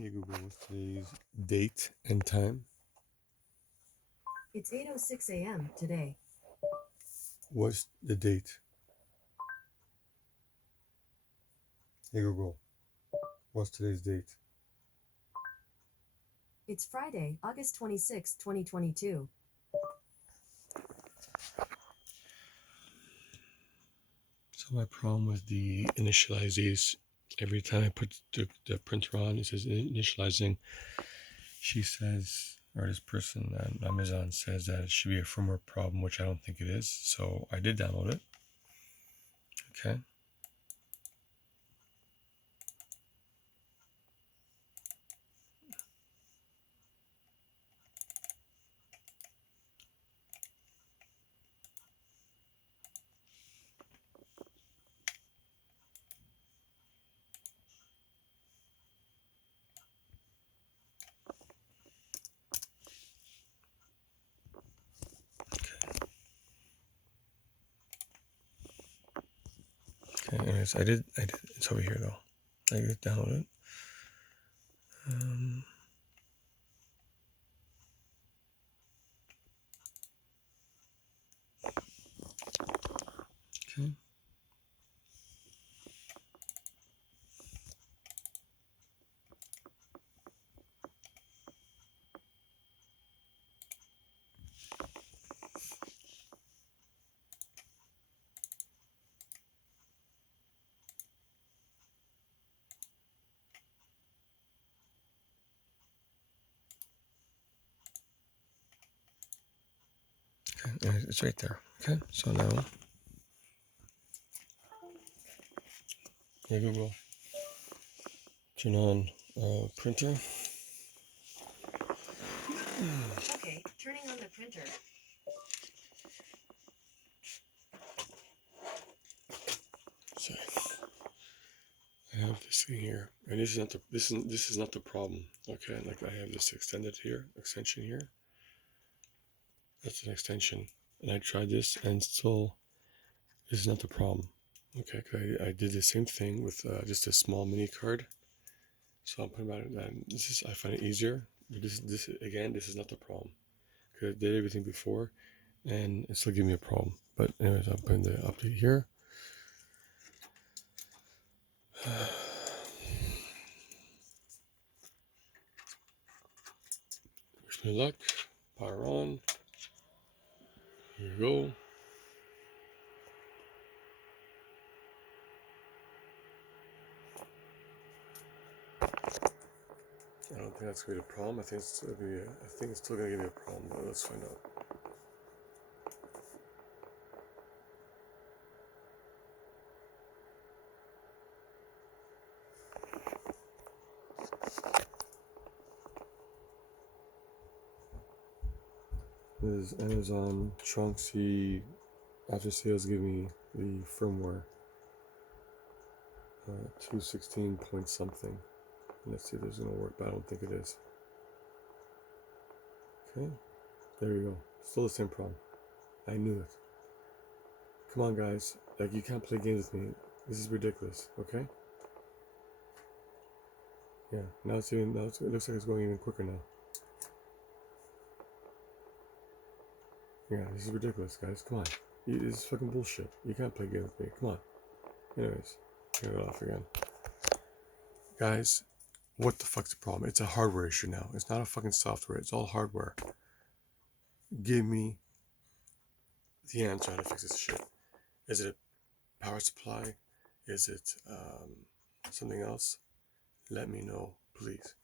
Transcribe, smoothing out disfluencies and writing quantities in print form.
Hey Google, what's today's date and time? It's 8:06 a.m. today. What's the date? Hey Google, what's today's date? It's Friday, August 26, 2022. So my problem with the initialization, every time I put the printer on, it says initializing. She says, or this person on Amazon says that it should be a firmware problem, which I don't think it is. So I did download it. Okay. Okay. Anyways, I did. It's over here though. I did download it. Okay. Okay. It's right there. Okay. So now, hey Google, turn on printer. Okay, turning on the printer. Sorry. I have this thing here, and this is not the problem. Okay, like I have this extension here. That's an extension, and I tried this, and still, this is not the problem. Okay, 'cause I did the same thing with just a small mini card. So I'm putting about it. And I find it easier. But this again, this is not the problem. Because I did everything before, and it still gave me a problem. But anyways, I'm putting the update here. Wish me luck. Power on. Here we go. I don't think that's gonna be a problem. I think it's still gonna give me a problem, but let's find out. This is Amazon Tronxy after sales give me the firmware 216 point something. Let's see if this is gonna work, but I don't think it is. Okay, there we go. Still the same problem. I knew it. Come on, guys. Like, you can't play games with me. This is ridiculous. Okay. Yeah. Now it looks like it's going even quicker now. Yeah, this is ridiculous, guys. Come on. This is fucking bullshit. You can't play games with me. Come on. Anyways, turn it off again. Guys, what the fuck's the problem? It's a hardware issue now. It's not a fucking software. It's all hardware. Give me the answer how to fix this shit. Is it a power supply? Is it something else? Let me know, please.